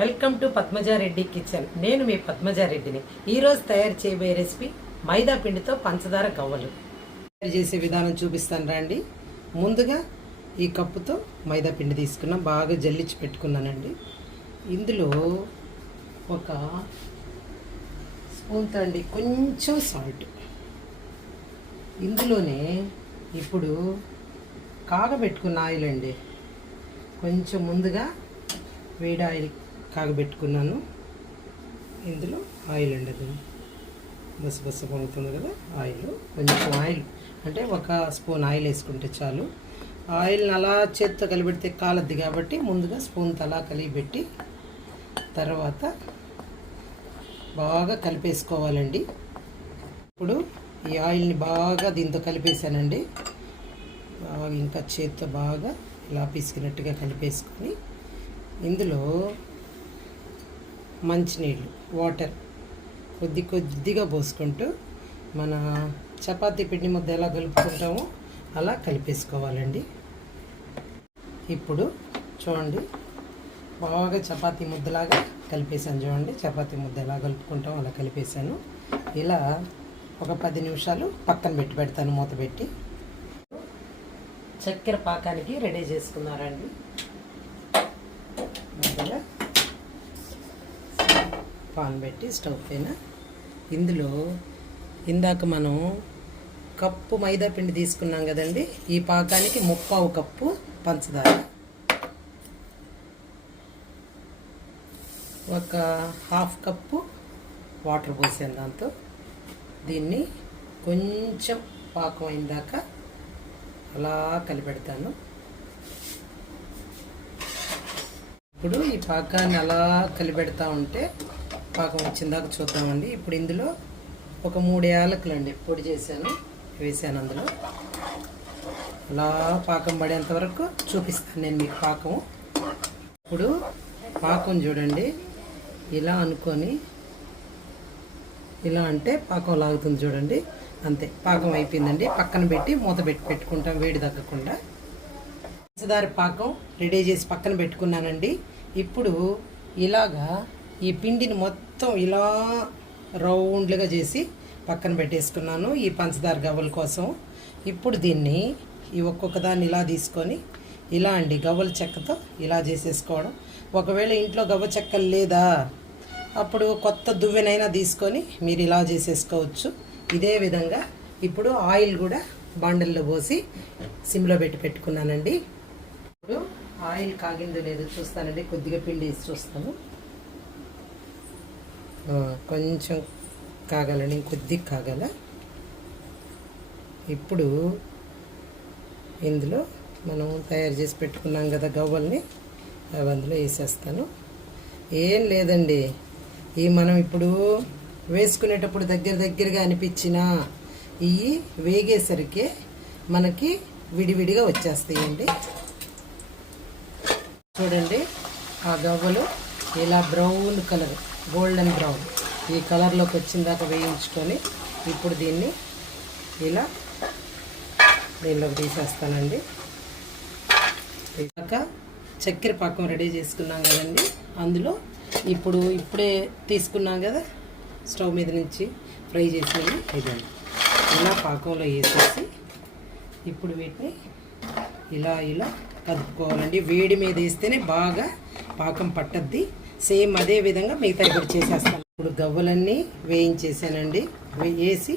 Welcome to Padmaja Reddy kitchen. నేను మీ పద్మజారెడ్డిని. ఈరోజు తయారు చేయబోయే రెసిపీ మైదా పిండితో పంచదార గవ్వలు. తయారు చేసే విధానం చూపిస్తాను రండి. ముందుగా ఈ కప్పుతో మైదా పిండి తీసుకున్నాం, బాగా జల్లించి పెట్టుకున్నానండి. ఇందులో ఒక స్పూన్ తండి కొంచెం సాల్ట్, ఇందులోనే ఇప్పుడు కాగబెట్టుకున్న ఆయిల్ అండి, కొంచెం ముందుగా వేడి ఆయిల్ కాగబెట్టుకున్నాను. ఇందులో ఆయిల్ అండి, అది బసబస పొంగుతుంది కదా ఆయిల్. కొంచెం ఆయిల్ అంటే ఒక స్పూన్ ఆయిల్ వేసుకుంటే చాలు. ఆయిల్ని అలా చేత్తో కలిపెడితే కాలద్ది కాబట్టి ముందుగా స్పూన్తో అలా కలిపెట్టి తర్వాత బాగా కలిపేసుకోవాలండి. ఇప్పుడు ఈ ఆయిల్ని బాగా దీంతో కలిపేసానండి. బాగా ఇంకా చేత్తో బాగా ఇలా పిసికినట్టుగా కలిపేసుకొని ఇందులో మంచినీళ్ళు, వాటర్ కొద్దిగా పోసుకుంటూ మన చపాతీ పిండి ముద్ద ఎలా కలుపుకుంటామో అలా కలిపేసుకోవాలండి. ఇప్పుడు చూడండి, బాగా చపాతీ ముద్దలాగా కలిపేసాను. చూడండి, చపాతీ ముద్ద ఎలా కలుపుకుంటామో అలా కలిపేసాను. ఇలా ఒక 10 నిమిషాలు పక్కన పెడతాను మూత పెట్టి. చక్కెర పాకానికి రెడీ చేసుకున్నారండి. మొదలు పాన్ పెట్టి స్టవ్ పైన ఇందులో ఇందాక మనం కప్పు మైదా పిండి తీసుకున్నాం కదండి, ఈ పాకానికి 3/4 కప్పు పంచదార, ఒక 1/2 కప్పు వాటర్ పోసాను. దాంతో దీన్ని కొంచెం పాకం అయిందాక అలా కలిపెడతాను. ఇప్పుడు ఈ పాకాన్ని అలా కలిపెడతా ఉంటే పాకం వచ్చిందాక చూద్దామండి. ఇప్పుడు ఇందులో ఒక 3 యాలకులు అండి పొడి చేశాను, వేసాను. అందులో అలా పాకం పడేంత వరకు చూపిస్తాను నేను మీకు పాకం. ఇప్పుడు పాకం చూడండి, ఇలా అనుకొని ఇలా అంటే పాకం లాగుతుంది చూడండి, అంతే పాకం అయిపోయిందండి. పక్కన పెట్టి మూత పెట్టుకుంటాం వేడి తగ్గకుండా. పంచదార పాకం రెడీ చేసి పక్కన పెట్టుకున్నానండి. ఇప్పుడు ఇలాగా ఈ పిండిని మొత్తం ఇలా రౌండ్లుగా చేసి పక్కన పెట్టేసుకున్నాను ఈ పంచదార గవ్వల కోసం. ఇప్పుడు దీన్ని ఈ ఒక్కొక్క దాన్ని ఇలా తీసుకొని ఇలా అండి గవ్వల చెక్కతో ఇలా చేసేసుకోవడం. ఒకవేళ ఇంట్లో గవ్వ చెక్కలు లేదా అప్పుడు కొత్త దువ్వెనైనా తీసుకొని మీరు ఇలా చేసేసుకోవచ్చు. ఇదే విధంగా ఇప్పుడు ఆయిల్ కూడా బాండల్లో పోసి సిమ్లో పెట్టుకున్నానండి. ఇప్పుడు ఆయిల్ కాగిందో లేదో చూస్తానండి, కొద్దిగా పిండి వేసి చూస్తాను. కొంచెం కాగాలండి, ఇంకొద్దిగా కాగాల. ఇప్పుడు ఇందులో మనం తయారు చేసి పెట్టుకున్నాం కదా గవ్వల్ని, అవి అందులో వేసేస్తాను. ఏం లేదండి, ఈ మనం ఇప్పుడు వేసుకునేటప్పుడు దగ్గరగా అనిపించినా ఇవి వేగేసరికి మనకి విడివిడిగా వచ్చేస్తాయండి. చూడండి, ఆ గవ్వలు ఇలా బ్రౌన్ కలర్, గోల్డెన్ బ్రౌన్ ఈ కలర్లోకి వచ్చిందాక వేయించుకొని ఇప్పుడు దీన్ని ఇలా దీనిలోకి తీసేస్తానండి. ఇక చక్కెర పాకం రెడీ చేసుకున్నాం కదండి, అందులో ఇప్పుడే తీసుకున్నాం కదా స్టవ్ మీద నుంచి ఫ్రై చేసేది, ఇదండి ఇలా పాకంలో వేసేసి ఇప్పుడు వీటిని ఇలా కదుపుకోవాలండి. వేడి మీద వేస్తేనే బాగా పాకం పట్టద్ది. సేమ్ అదే విధంగా మిగతా ఇప్పుడు చేసేస్తాను. ఇప్పుడు గవ్వలన్నీ వేయించేసానండి, వేసి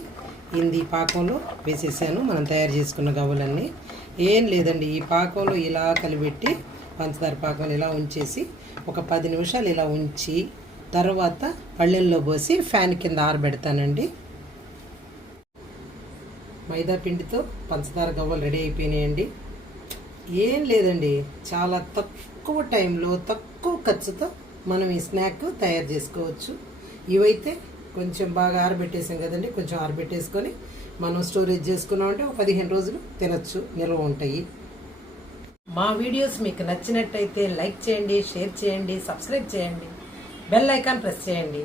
ఈ పాకంలో వేసేసాను మనం తయారు చేసుకున్న గవ్వలన్నీ. ఏం లేదండి, ఈ పాకంలో ఇలా కలిపెట్టి పంచదార పాకంలో ఇలా ఉంచేసి ఒక 10 నిమిషాలు ఇలా ఉంచి తర్వాత పళ్ళెల్లో పోసి ఫ్యాన్ కింద ఆరబెడతానండి. మైదా పిండితో పంచదార గవ్వలు రెడీ అయిపోయినాయండి. ఏం లేదండి, చాలా తక్కువ టైంలో తక్కువ ఖర్చుతో మనం ఈ స్నాక్ తయారు చేసుకోవచ్చు. ఇవైతే కొంచెం బాగా ఆరబెట్టేసాం కదండి, కొంచెం ఆరబెట్టేసుకొని మనం స్టోరేజ్ చేసుకున్నామంటే ఒక 15 రోజులు తినచ్చు, నిల్వ ఉంటాయి. మా వీడియోస్ మీకు నచ్చినట్టయితే లైక్ చేయండి, షేర్ చేయండి, సబ్స్క్రైబ్ చేయండి, బెల్ ఐకాన్ ప్రెస్ చేయండి.